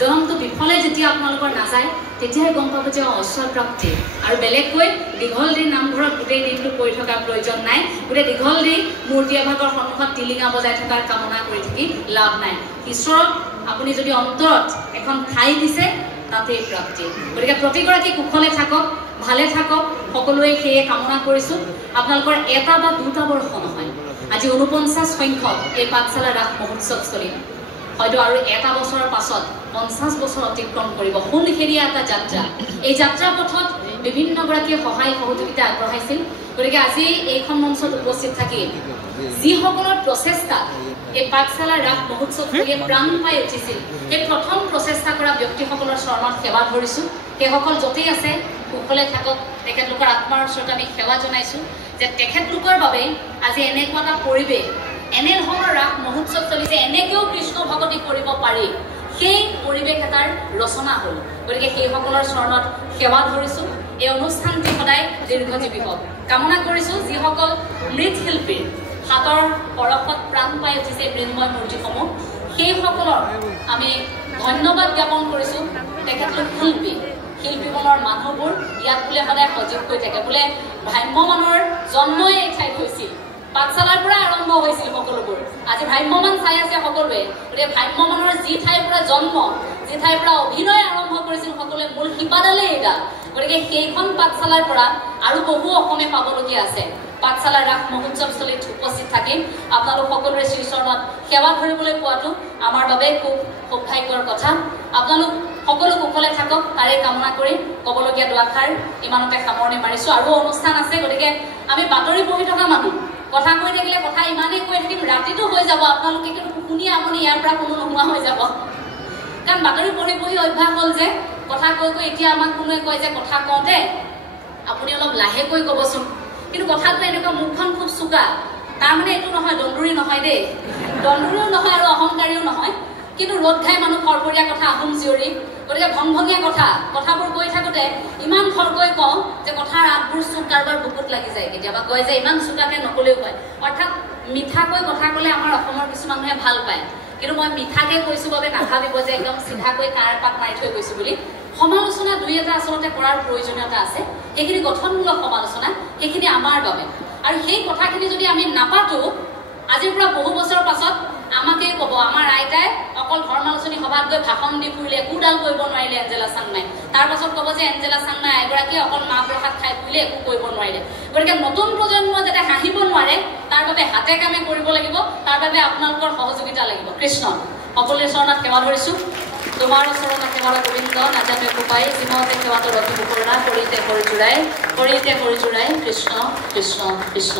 জনমটো বিফলে যেতিয়া আপোনালোকৰ নাযায় তেতিয়াহে গম পাব যে ঐশ্বৰ প্ৰাপ্তি আৰু বেলেগকৈ দীঘল দিন নামঘৰত গোটেই দিনটো পৰি থকাৰ প্ৰয়োজন নাই গোটেই দীঘল দিন মূৰ্তি এভাগৰ সন্মুখত টিলিঙা বজাই থকাৰ কামনা কৰি থাকি লাভ নাই ঈশ্বৰক আপুনি যদি অন্তৰত এখন ঠাই দিছে তাতেই প্ৰাপ্তি গতিকে প্ৰতিগৰাকী কুশলে থাকক ভালে থাকক সকলোৱে সেয়ে কামনা কৰিছো আপোনালোকৰ এটা বা দুটা বৰ্ষ নহয় আজি 49 সংখ্যক এই পাঠশালা ৰাস মহোৎসৱ চলিব হয়তো আৰু এটা বছৰৰ পাছত 50 বছৰ অতিক্ৰম কৰিব সোণখেৰীয়া এটা যাত্ৰা এই যাত্ৰা পথত বিভিন্ন গৰাকী সহায় সহযোগিতা আগবঢ়াইছিল গতিকে আজি এইখন মঞ্চত উপস্থিত থাকি যিসকলৰ প্ৰচেষ্টা এই পাঠশালা ৰাস মহোৎসৱ বুলি প্ৰাণ পাই উঠিছিল এই প্ৰথম প্ৰচেষ্টা কৰা ব্যক্তিসকলৰ চৰণত সেৱা ধৰিছো সেইসকল যতেই আছে কুশলে থাকক তেখেতলোকৰ আত্মাৰ ওচৰত আমি সেৱা জনাইছো যে তেখেতলোকৰ বাবে আজি এনেকুৱা এটা পৰিৱেশ এনে ধৰণৰ ৰাস মহোৎসৱ চলিছে এনেকেও কৃষ্ণ ভগতি কৰিব পাৰি সেই পৰিৱেশ এটাৰ ৰচনা হ'ল গতিকে সেইসকলৰ চৰণত সেৱা ধৰিছো এই অনুষ্ঠানটি সদায় দীৰ্ঘজীৱী হওক কামনা কৰিছো যিসকল মৃৎশিল্পীৰ হাতৰ পৰশত প্ৰাণ পাই উঠিছে মৃন্ময় মূৰ্তিসমূহ সেইসকলৰ আমি ধন্যবাদ জ্ঞাপন কৰিছো তেখেতলোক শিল্পী মনৰ মানুহবোৰ ইয়াত বোলে সদায় সজীৱ হৈ থাকে বোলে ভ্ৰাম্যমানৰ জন্মই এই ঠাইত হৈছিল পাঠশালাৰ পৰা আৰম্ভ হৈছিল সকলোবোৰ আজি ভ্ৰাম্যমান চাই আছে সকলোৱে গতিকে ভ্ৰাম্যমানৰ যি ঠাইৰ পৰা জন্ম যি ঠাইৰ পৰা অভিনয় আৰম্ভ কৰিছিল সকলোৱে মূল শিপাডালে এটা গতিকে সেইখন পাঠশালাৰ পৰা আৰু বহু অসমে পাবলগীয়া আছে পাঠশালা ৰাস মহোৎসৱ স্থলীত উপস্থিত থাকি আপোনালোক সকলোৰে শ্ৰীচৰণত সেৱা ধৰিবলৈ পোৱাটো আমাৰ বাবে খুব সৌভাগ্যৰ কথা আপোনালোক সকলো কুশলে থাকক তাৰে কামনা কৰি ক'বলগীয়া দুআষাৰ ইমানতে সামৰণি মাৰিছো আৰু অনুষ্ঠান আছে গতিকে আমি বাতৰি পঢ়ি থকা মানুহ কথা কৈ থাকিলে কথা ইমানেই কৈ থাকিম ৰাতিটো হৈ যাব আপোনালোকে কিন্তু শুনি আপুনি ইয়াৰ পৰা কোনো নোহোৱা হৈ যাব কাৰণ বাতৰি পঢ়ি পঢ়ি অভ্যাস হ'ল যে কথা কৈ কৈ এতিয়া আমাক কোনোৱে কয় যে কথা কওঁতে আপুনি অলপ লাহেকৈ ক'বচোন কিন্তু কথাটো এনেকুৱা মুখখন খুব চোকা তাৰমানে এইটো নহয় দণ্ডুৰী নহয় দেই দণ্ডুৰীও নহয় আৰু অহংকাৰীও নহয় কিন্তু ৰ'দ ঘাই মানুহ খৰখৰীয়া কথা আহোম জীয়ৰী গতিকে ভংভঙীয়া কথাবোৰ কৈ থাকোঁতে ইমান খৰকৈ কওঁ যে কথাৰ আগবোৰ চোক কাৰোবাৰ বুকুত লাগি যায় কেতিয়াবা কয় যে ইমান চোকাকে নকলেও কয় অৰ্থাৎ মিঠাকৈ কথা ক'লে আমাৰ অসমৰ কিছু মানুহে ভাল পায় কিন্তু মই মিঠাকে কৈছো বাবে নাভাবিব যে একদম চিধাকৈ কাৰ পাক মাৰি থৈ গৈছো বুলি সমালোচনা দুই এটা আচলতে কৰাৰ প্ৰয়োজনীয়তা আছে সেইখিনি গঠনমূলক সমালোচনা সেইখিনি আমাৰ বাবে আৰু সেই কথাখিনি যদি আমি নাপাতো আজিৰ পৰা বহু বছৰৰ পাছত আমাকেই ক'ব আমাৰ আইতাই অকল ধৰ্মালোচনী সভাত গৈ ভাষণ দি ফুৰিলে একোডাল কৰিব নোৱাৰিলে এঞ্জেলা চাংমাই তাৰ পাছত ক'ব যে এঞ্জেলা চাংমাই এগৰাকী অকল মাহ প্ৰসাদ খাই ফুৰিলে একো কৰিব নোৱাৰিলে গতিকে নতুন প্ৰজন্ম যাতে হাঁহিব নোৱাৰে তাৰ বাবে হাতে কামে কৰিব লাগিব তাৰ বাবে আপোনালোকৰ সহযোগিতা লাগিব কৃষ্ণ সকলোৰে চৰণত সেৱা ধৰিছো তোমাৰ চৰণত সেৱা গোবিন্দ নাজানে কোপাই যিমতে সেৱাটো ৰতি বুকুৰা কৰিতে কৰি জোৰাই কৃষ্ণ কৃষ্ণ কৃষ্ণ